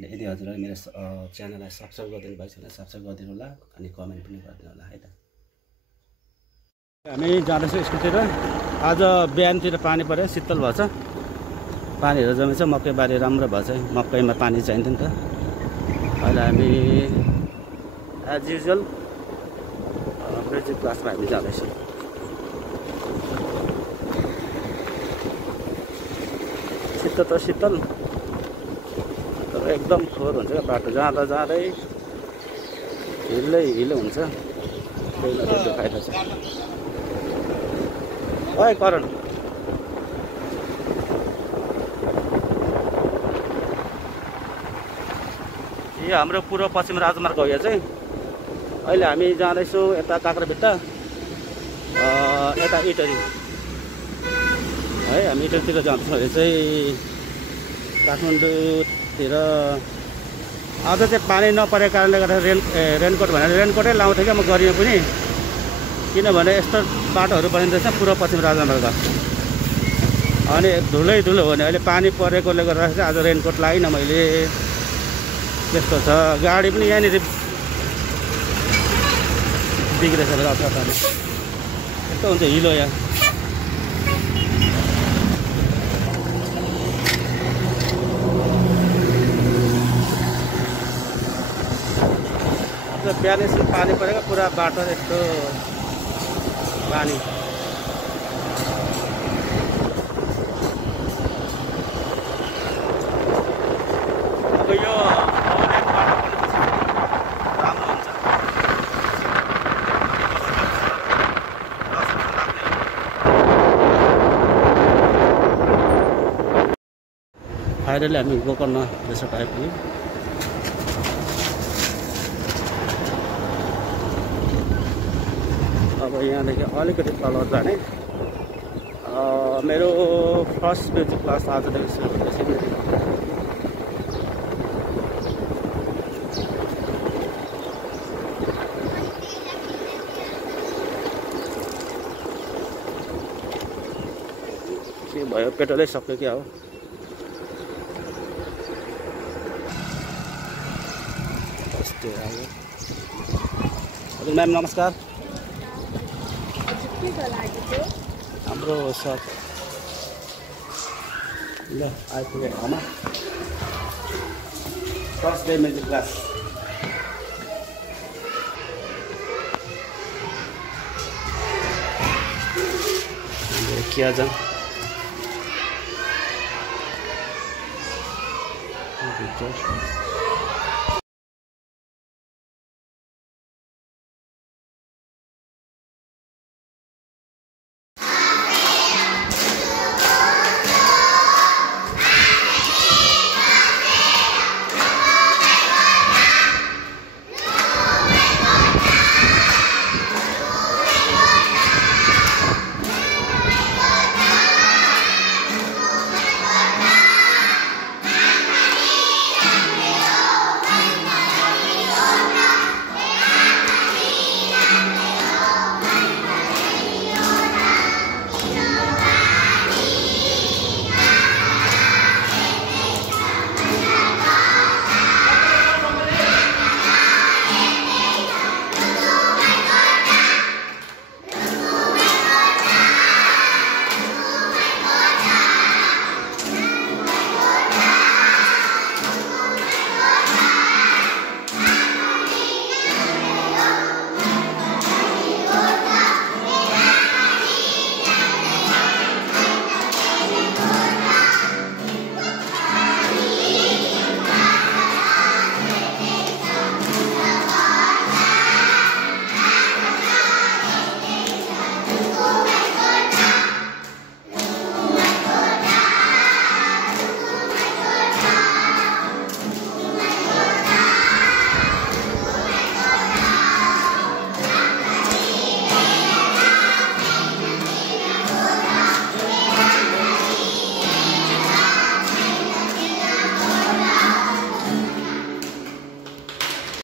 अनि यदि हजुरहरूले मेरो च्यानललाई सब्स्क्राइब गरिदिनु भएको छैन सब्स्क्राइब गरिदिनु होला अनि कमेन्ट पनि गरिदिनु होला है त। हामी जाँदैछौँ स्कुलतिर। आज बिहानतिर पानी पऱ्यो, शीतल भएछ, पानीहरू जमेछ, मकै बारी राम्रो भएछ। मकैमा पानी चाहिन्थ्यो नि त। अहिले हामी एज युजुअल म्युजिक क्लासमा हामी जाँदैछौँ। शीतल त शीतल तर एकदम फोहोर हुन्छ क्या बाटो, जाँदा जाँदै हिलो हुन्छ। त्यही नजिक फाइदा छ। ओइ करण, यो हाम्रो पूर्व पश्चिम राजमार्ग हो। यो चाहिँ अहिले हामी जाँदैछौँ यता काँक्राभिट्टा, यता इटरी है। हामी इटरीतिर जान्छौँ। यो चाहिँ काठमाडौँतिर आज चाहिँ पानी नपरेको कारणले गर्दा रेनकोट भनेर रेनकोटै लाउँथेँ क्या म गरियो पनि, किनभने यस्तो बाटोहरू बनिँदैछ पूर्व पश्चिम राजमार्ग। अनि धुलो हो भने अहिले पानी परेकोले गर्दा चाहिँ आज रेनकोट लगाइनँ मैले। त्यस्तो छ। गाडी पनि यहाँनिर बिग्रेछ रातापानी, यस्तो हुन्छ हिलो यहाँ। बिहान यसो पानी परेको पुरा बाटो यस्तो पानी। अब यो राम्रो हुन्छ। फाइनली हामी गोकर्ण रिसोर्ट आइपुग्यौँ। अब यहाँदेखि अलिकति तल जाने। मेरो फर्स्ट म्युजिक क्लास आजदेखि सुरु हुँदैछ। के भयो, पेट्रोलै सक्यो क्या हो। हजुर म्याम नमस्कार। हाम्रो सर ल आइपुग्यो ठाउँमा। First day music class. किया जान